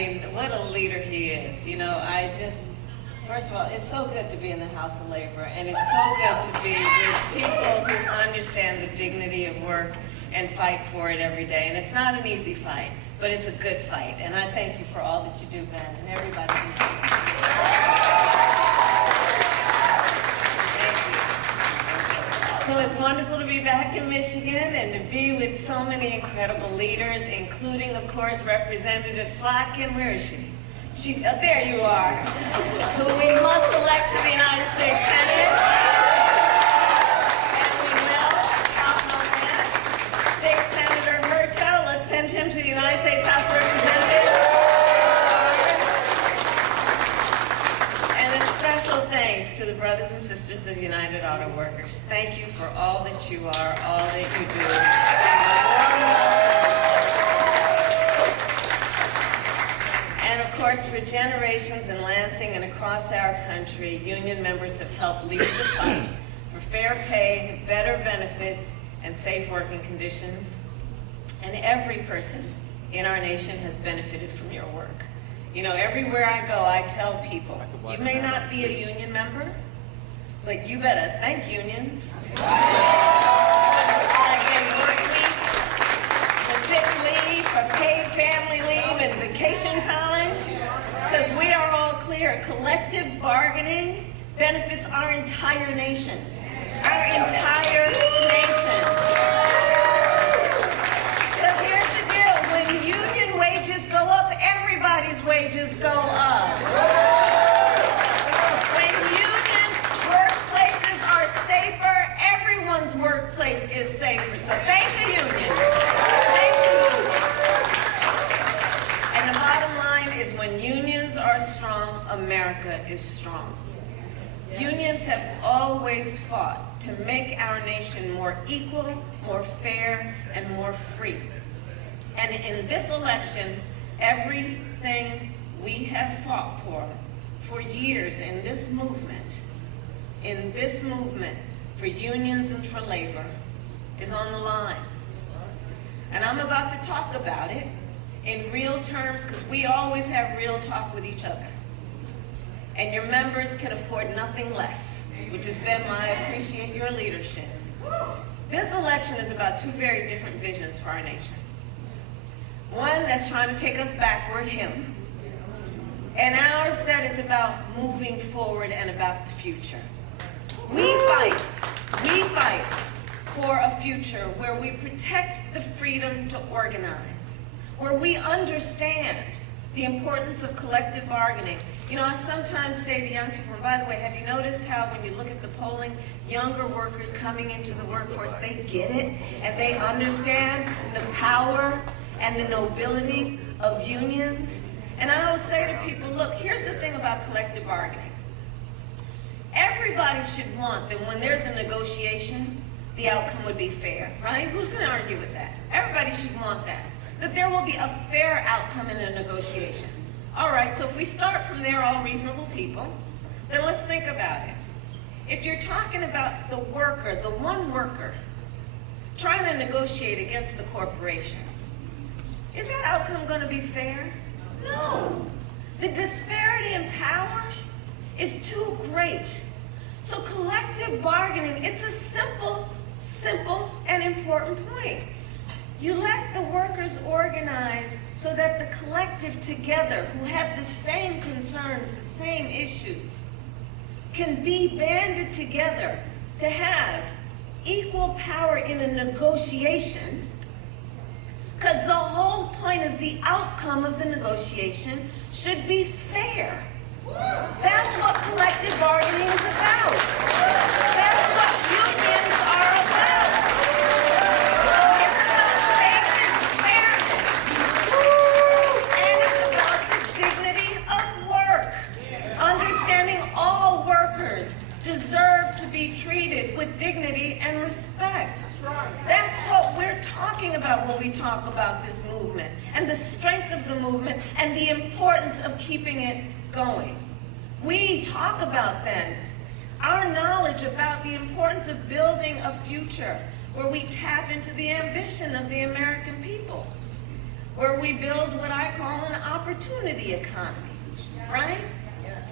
mean, what a leader he is. You know, first of all, it's so good to be in the House of Labor, and it's so good to be with people who understand the dignity of work and fight for it every day. And it's not an easy fight, but it's a good fight. And I thank you for all that you do, Ben, and everybody who does. Thank you. So it's wonderful to be back in Michigan and to be with so many incredible leaders, including, of course, Representative Slotkin. Where is she? There you are, who we must elect to the United States Senate. And we will compliment State Senator Hertel. Let's send him to the United States House of Representatives. And a special thanks to the brothers and sisters of United Auto Workers. Thank you for all that you are, all that you do. And of course, for generations in Lansing and across our country, union members have helped lead the fight for fair pay, better benefits, and safe working conditions. And every person in our nation has benefited from your work. You know, everywhere I go, I tell people, you may not be a union member, but you better thank unions. Sick leave, for paid family leave, and vacation time, because we are all clear, collective bargaining benefits our entire nation. Our entire nation. Because here's the deal, when union wages go up, everybody's wages go up. When union workplaces are safer, everyone's workplace is safer. So thank the union. When unions are strong, America is strong. Unions have always fought to make our nation more equal, more fair, and more free. And in this election, everything we have fought for years in this movement, for unions and for labor, is on the line. And I'm about to talk about it in real terms, because we always have real talk with each other. And your members can afford nothing less, which has been I appreciate your leadership. This election is about two very different visions for our nation. One that's trying to take us backward, him, and ours that is about moving forward and about the future. We fight for a future where we protect the freedom to organize, where we understand the importance of collective bargaining. You know, I sometimes say to young people, and by the way, have you noticed how when you look at the polling, younger workers coming into the workforce, they get it, and they understand the power and the nobility of unions? And I always say to people, look, here's the thing about collective bargaining. Everybody should want that when there's a negotiation, the outcome would be fair, right? Who's going to argue with that? Everybody should want that. That there will be a fair outcome in a negotiation. All right, so if we start from there, all reasonable people, then let's think about it. If you're talking about the worker, the one worker, trying to negotiate against the corporation, is that outcome going to be fair? No. The disparity in power is too great. So collective bargaining, it's a simple and important point. You let the workers organize so that the collective together, who have the same concerns, the same issues, can be banded together to have equal power in a negotiation, because the whole point is the outcome of the negotiation should be fair. That's what collective bargaining is about. That's what unions are about. It's about basic fairness. And it's about the dignity of work. Understanding all workers deserve to be treated with dignity and respect. That's what we're talking about when we talk about this movement, and the strength of the movement, and the importance of keeping it going. We talk about then our knowledge about the importance of building a future where we tap into the ambition of the American people, where we build what I call an opportunity economy, right?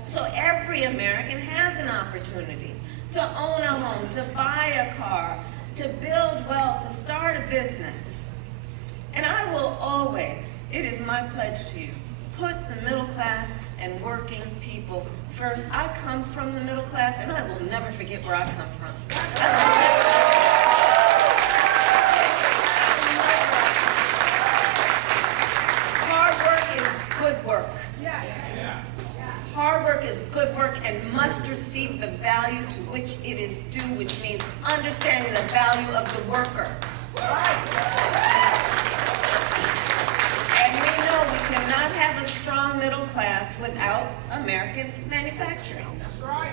So every American has an opportunity to own a home, to buy a car, to build wealth, to start a business. And I will always, it is my pledge to you, put the middle class and working people first. I come from the middle class, and I will never forget where I come from. Hard work is good work. Hard work is good work and must receive the value to which it is due, which means understanding the value of the worker. And we know we cannot have a strong middle class without American manufacturing. That's right.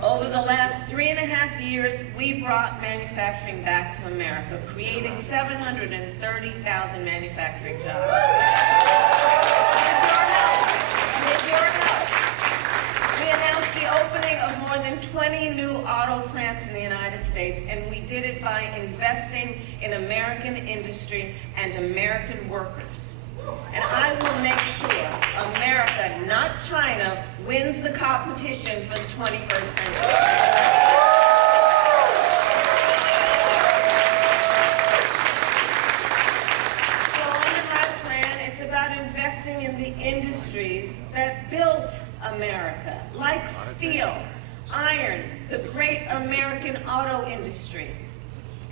Over the last 3.5 years, we brought manufacturing back to America, creating 730,000 manufacturing jobs. With your help, we announced the opening of more than 20 new auto plants in the United States, and we did it by investing in American industry and American workers. And I will make sure America, not China, wins the competition for the 21st century. So under my plan, it's about investing in the industries that built America, like steel, iron, the great American auto industry.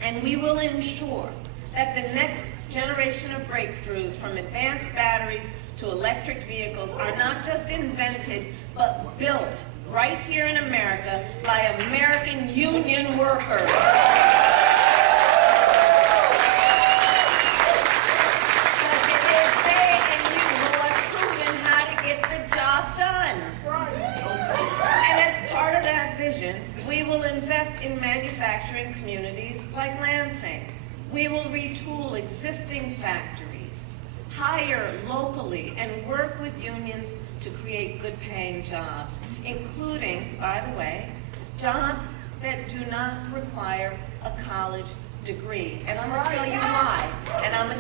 And we will ensure that the next generation of breakthroughs, from advanced batteries to electric vehicles, are not just invented, but built right here in America by American union workers. Because it is they and you who have proven how to get the job done. And as part of that vision, we will invest in manufacturing communities like Lansing. We will retool existing factories, hire locally, and work with unions to create good-paying jobs, including, by the way, jobs that do not require a college degree. And I'm going to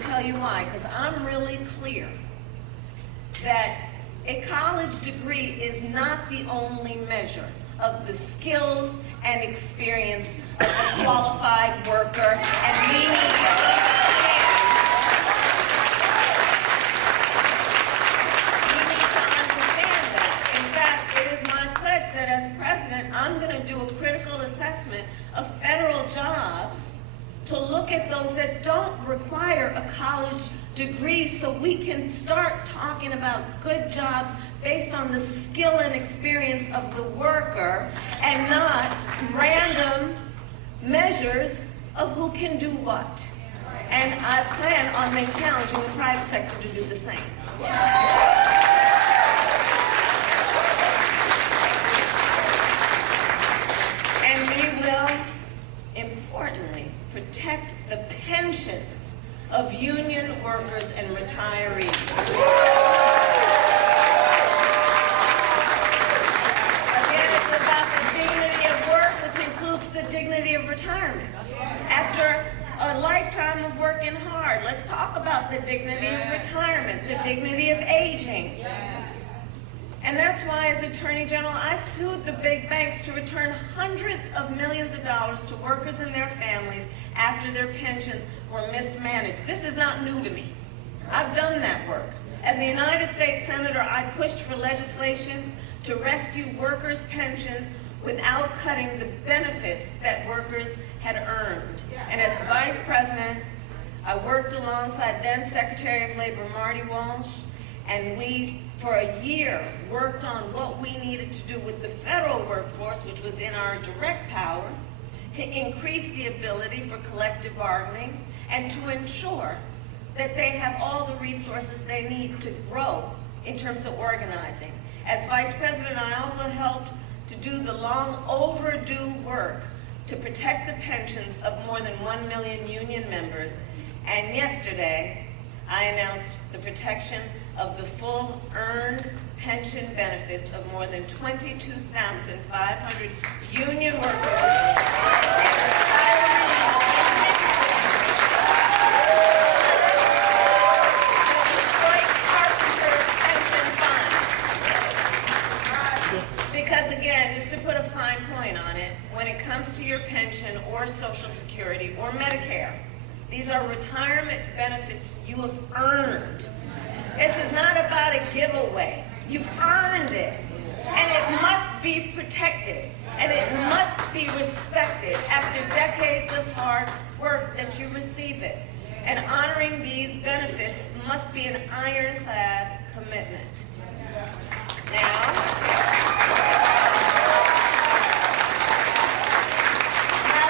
tell you why. Because I'm really clear that a college degree is not the only measure of the skills and experience of a qualified worker, and we need to understand that. In fact, it is my pledge that as president, I'm going to do a critical assessment of federal jobs to look at those that don't require a college degree, so we can start talking about good jobs based on the skill and experience of the worker, and not random measures of who can do what. And I plan on then challenging the private sector to do the same. And we will, importantly, protect the pensions of union workers and retirees. The dignity of retirement. After a lifetime of working hard, let's talk about the dignity of retirement, the dignity of aging. And that's why, as Attorney General, I sued the big banks to return hundreds of millions of dollars to workers and their families after their pensions were mismanaged. This is not new to me. I've done that work. As a United States Senator, I pushed for legislation to rescue workers' pensions without cutting the benefits that workers had earned. And as Vice President, I worked alongside then Secretary of Labor Marty Walsh, and we, for a year, worked on what we needed to do with the federal workforce, which was in our direct power, to increase the ability for collective bargaining and to ensure that they have all the resources they need to grow in terms of organizing. As Vice President, I also helped to do the long overdue work to protect the pensions of more than 1 million union members. And yesterday, I announced the protection of the full earned pension benefits of more than 22,500 union workers. Because again, just to put a fine point on it, when it comes to your pension or Social Security or Medicare, these are retirement benefits you have earned. This is not about a giveaway. You've earned it. And it must be protected. And it must be respected after decades of hard work that you receive it. And honoring these benefits must be an ironclad commitment. Now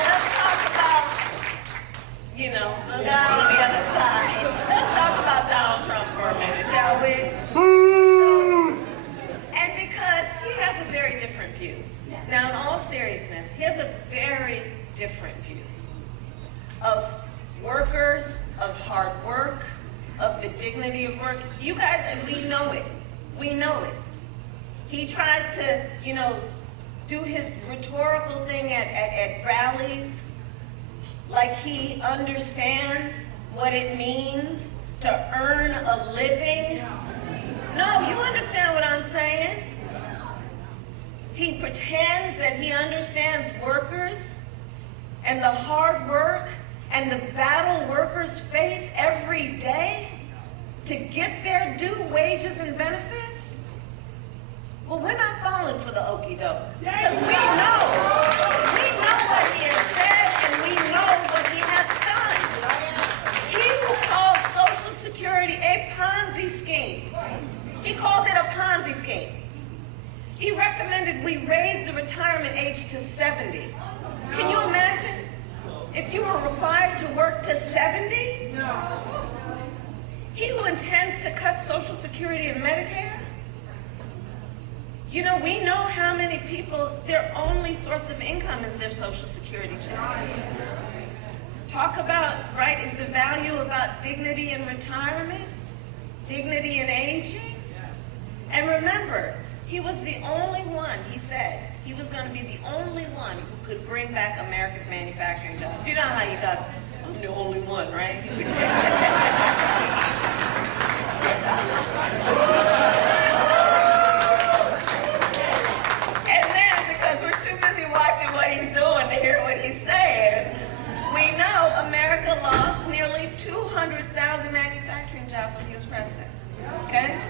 let's talk about, the guy on the other side. Let's talk about Donald Trump for a minute, shall we? And because he has a very different view. Now, in all seriousness, he has a very different view of workers, of hard work, of the dignity of work. You guys, and we know it. We know it. He tries to, do his rhetorical thing at rallies like he understands what it means to earn a living. No, you understand what I'm saying? He pretends that he understands workers and the hard work and the battle workers face every day to get their due wages and benefits. Well, we're not falling for the okie doke. Because we know what he has said and we know what he has done. He who called Social Security a Ponzi scheme. He called it a Ponzi scheme. He recommended we raise the retirement age to 70. Can you imagine if you were required to work to 70? He who intends to cut Social Security and Medicare? We know how many people, their only source of income is their Social Security check. Talk about, right, is the value about dignity in retirement? Dignity in aging? And remember, he was the only one, he said, he was going to be the only one who could bring back America's manufacturing jobs. You know how he does. I'm the only one, right? And then, because we're too busy watching what he's doing to hear what he's saying, we know America lost nearly 200,000 manufacturing jobs when he was president. Okay?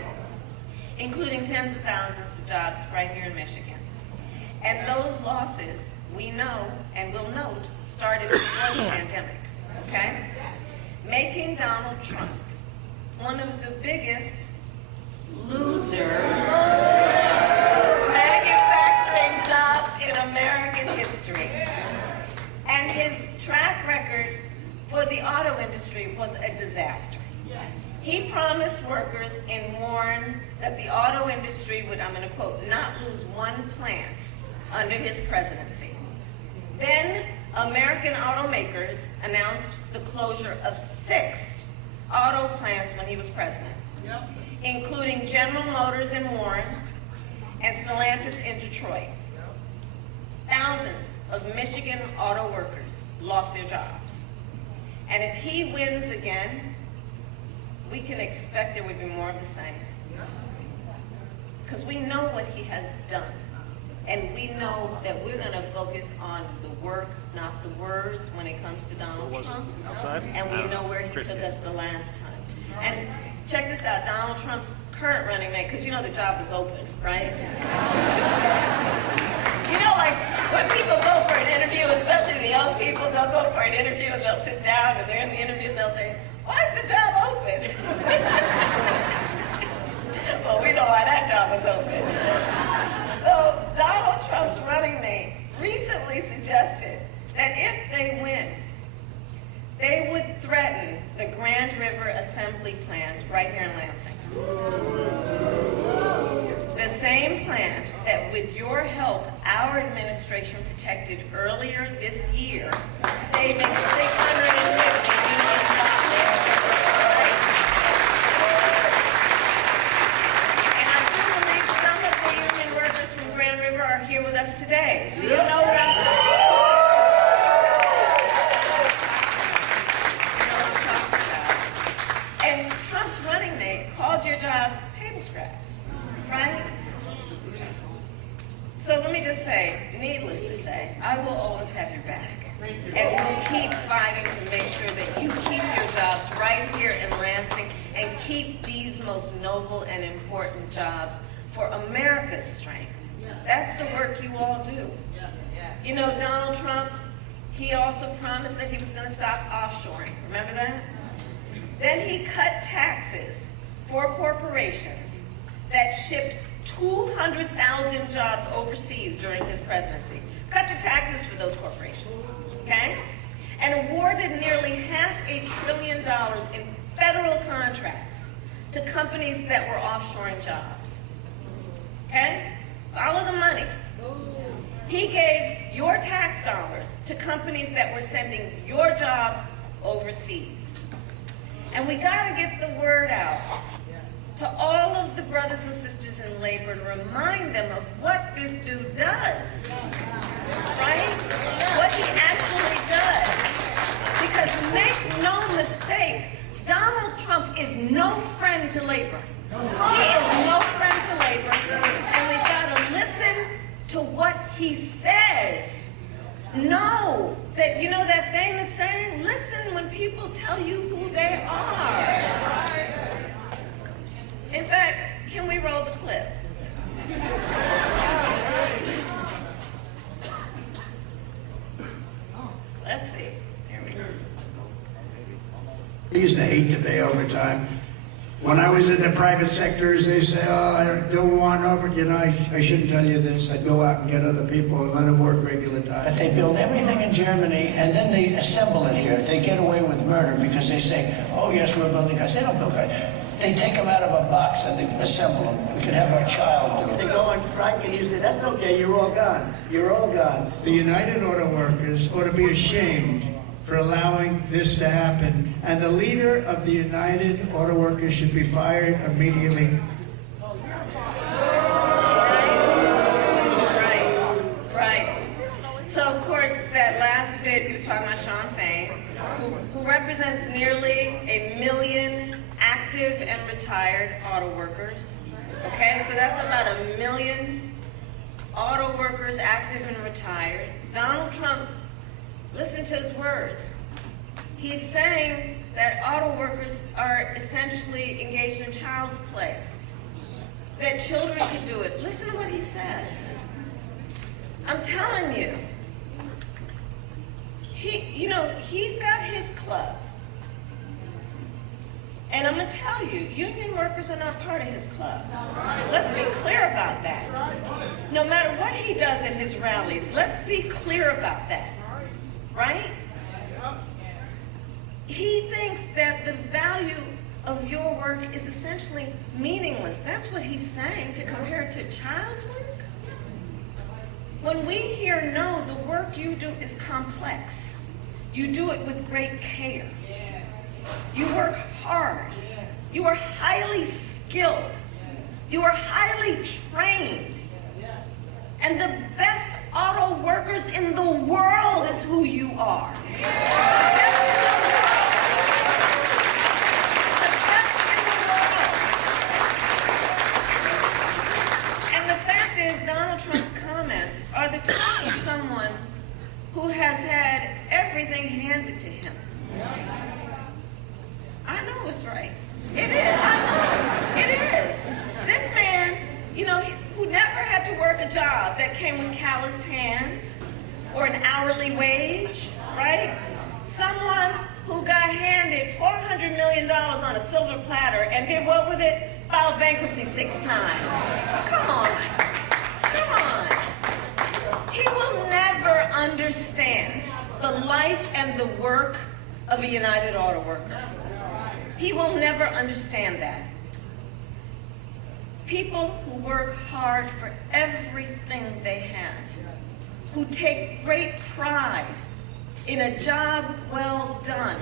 Including tens of thousands of jobs right here in Michigan. And those losses, we know and will note, started before the pandemic, okay? Making Donald Trump one of the biggest losers manufacturing jobs in American history. And his track record for the auto industry was a disaster. He promised workers and warned that the auto industry would, I'm going to quote, not lose one plant under his presidency. Then American automakers announced the closure of 6 auto plants when he was president, including General Motors in Warren and Stellantis in Detroit. Thousands of Michigan auto workers lost their jobs. And if he wins again, we can expect there would be more of the same. Because we know what he has done. And we know that we're going to focus on the work, not the words, when it comes to Donald Trump. Outside? And we know where he took us the last time. And check this out, Donald Trump's current running mate, because the job is open, right? Like when people go for an interview, especially the young people, they'll go for an interview and they'll sit down and they're in the interview and they'll say, why is the job open? Well, we know why that job is open. So Donald Trump's running mate recently suggested that if they win, they would threaten the Grand River Assembly plant right here in Lansing. The same plant that, with your help, our administration protected earlier this year, saving $650 million. And I do believe some of the union workers from Grand River are here with us today. So you know what I'm talking about. And Trump's running mate called your jobs table scraps. Right? So me just say, needless to say, I will always have your back. And we'll keep fighting to make sure that you keep your jobs right here in Lansing and keep these most noble and important jobs for America's strength. That's the work you all do. You know, Donald Trump, he also promised that he was going to stop offshoring. Remember that? Then he cut taxes for corporations that shipped 200,000 jobs overseas during his presidency. Cut the taxes for those corporations, okay? And awarded nearly $500 billion in federal contracts to companies that were offshoring jobs, okay? Follow the money. He gave your tax dollars to companies that were sending your jobs overseas. And we got to get the word out to all of the brothers and sisters in labor and remind them of what this dude does, right? What he actually does. Because make no mistake, Donald Trump is no friend to labor. He is no friend to labor, and we've got to listen to what he says. Know that, you know that famous saying, listen when people tell you who they are. In fact, can we roll the clip? Let's see. Here we go. I used to hate to pay overtime. When I was in the private sectors, they say, oh, I don't want over, you know, I shouldn't tell you this. I'd go out and get other people and let them work regular time. But they build everything in Germany, and then they assemble it here. They get away with murder because they say, oh, yes, we're building cars. They don't build cars. They take them out of a box and they assemble them. We could have our child do it. They go on strike and you say, that's okay, you're all gone. You're all gone. The United Auto Workers ought to be ashamed for allowing this to happen. And the leader of the United Auto Workers should be fired immediately. Right. So, of course, that last bit, he was talking about Sean Fain, who represents nearly 1 million active and retired auto workers. Okay, so that's about 1 million auto workers, active and retired. Donald Trump, listen to his words. He's saying that auto workers are essentially engaged in child's play, that children can do it. Listen to what he says. I'm telling you, he's got his club. And I'm going to tell you, union workers are not part of his club. Let's be clear about that. No matter what he does at his rallies, let's be clear about that. Right? He thinks that the value of your work is essentially meaningless. That's what he's saying, to compare it to child's work. When we hear no, the work you do is complex. You do it with great care. You work hard. You are highly skilled. You are highly trained. And the best auto workers in the world is who you are. The best in the world. And the fact is, Donald Trump's comments are the talk of someone who has had everything handed to him. I know it's right. It is. I know. It is. This man, who never had to work a job that came with calloused hands or an hourly wage, right? Someone who got handed $400 million on a silver platter and did what with it? Filed bankruptcy 6 times. Come on. Come on. He will never understand the life and the work of a United Auto Worker. He will never understand that. People who work hard for everything they have, who take great pride in a job well done,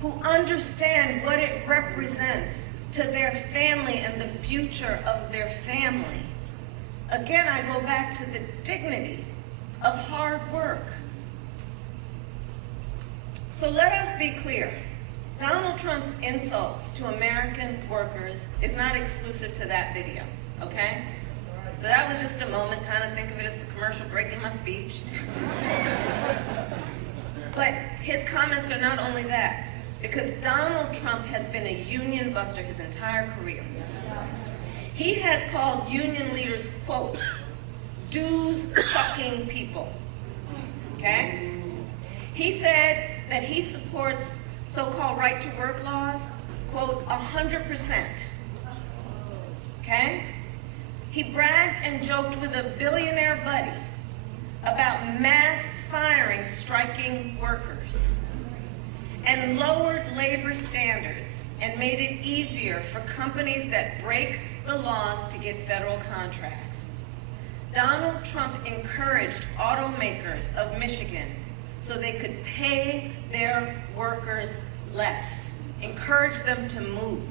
who understand what it represents to their family and the future of their family. Again, I go back to the dignity of hard work. So let us be clear. Donald Trump's insults to American workers is not exclusive to that video, okay? So that was just a moment, kind of think of it as the commercial break in my speech. But his comments are not only that, because Donald Trump has been a union buster his entire career. He has called union leaders, quote, dues-sucking people, okay? He said that he supports so-called right-to-work laws, quote, 100%, okay? He bragged and joked with a billionaire buddy about mass firing striking workers and lowered labor standards and made it easier for companies that break the laws to get federal contracts. Donald Trump encouraged automakers of Michigan so they could pay their workers less, encouraged them to move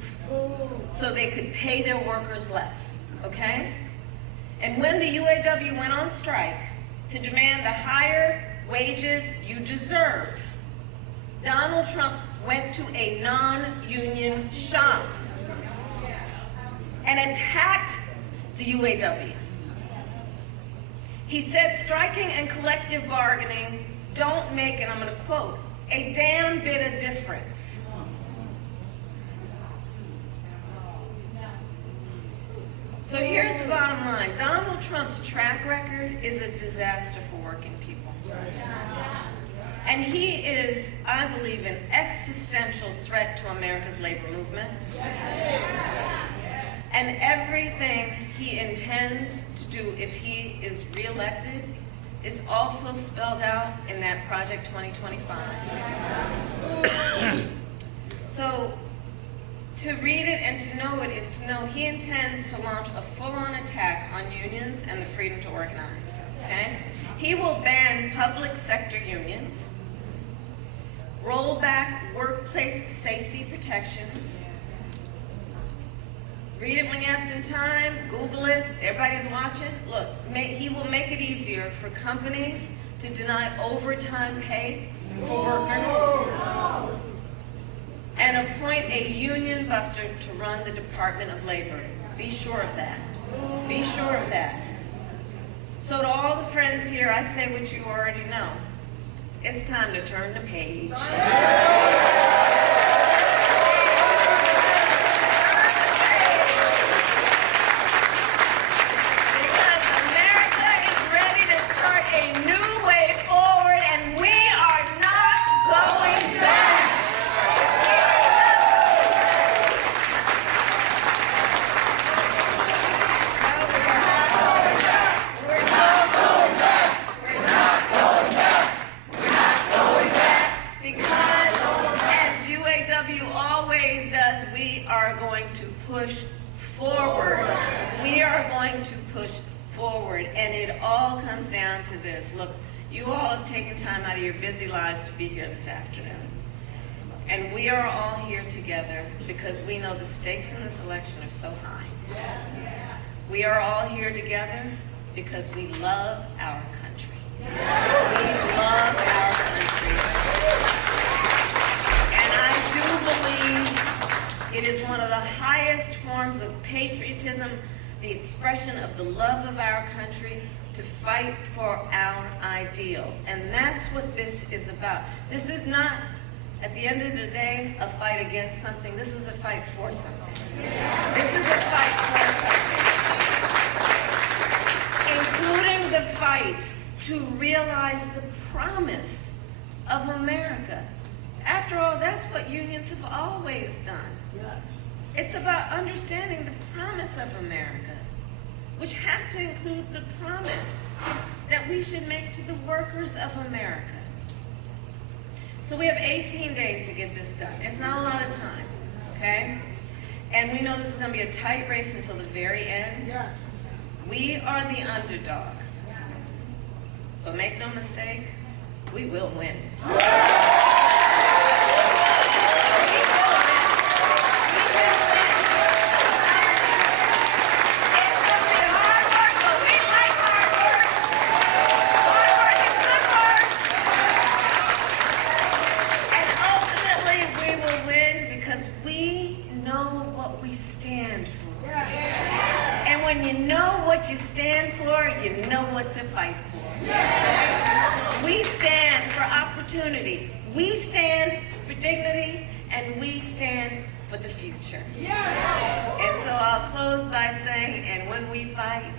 so they could pay their workers less, okay? And when the UAW went on strike to demand the higher wages you deserve, Donald Trump went to a non-union shop and attacked the UAW. He said striking and collective bargaining don't make, and I'm going to quote, a damn bit of difference. So here's the bottom line. Donald Trump's track record is a disaster for working people. And he is, I believe, an existential threat to America's labor movement. And everything he intends to do if he is reelected is also spelled out in that Project 2025. So to read it and to know it is to know he intends to launch a full-on attack on unions and the freedom to organize, okay? He will ban public sector unions, roll back workplace safety protections. Read it when you have some time, Google it, everybody's watching. Look, he will make it easier for companies to deny overtime pay for workers and appoint a union buster to run the Department of Labor. Be sure of that. Be sure of that. So to all the friends here, I say what you already know. It's time to turn the page. Because America is ready to start a new way forward, and we are not going back. Push forward. We are going to push forward, and it all comes down to this. Look, you all have taken time out of your busy lives to be here this afternoon. And we are all here together because we know the stakes in this election are so high. Yes. We are all here together because we love our country. Yes. We love our country. And I do believe it is one of the highest forms of patriotism, the expression of the love of our country, to fight for our ideals. And that's what this is about. This is not, at the end of the day, a fight against something. This is a fight for something. This is a fight for something. Including the fight to realize the promise of America. After all, that's what unions have always done. Yes. It's about understanding the promise of America, which has to include the promise that we should make to the workers of America. So we have 18 days to get this done. It's not a lot of time, okay? And we know this is going to be a tight race until the very end. Yes. We are the underdog. But make no mistake, we will win. when you know what you stand for, you know what to fight for. We stand for opportunity. We stand for dignity, and we stand for the future. And so I'll close by saying, and when we fight,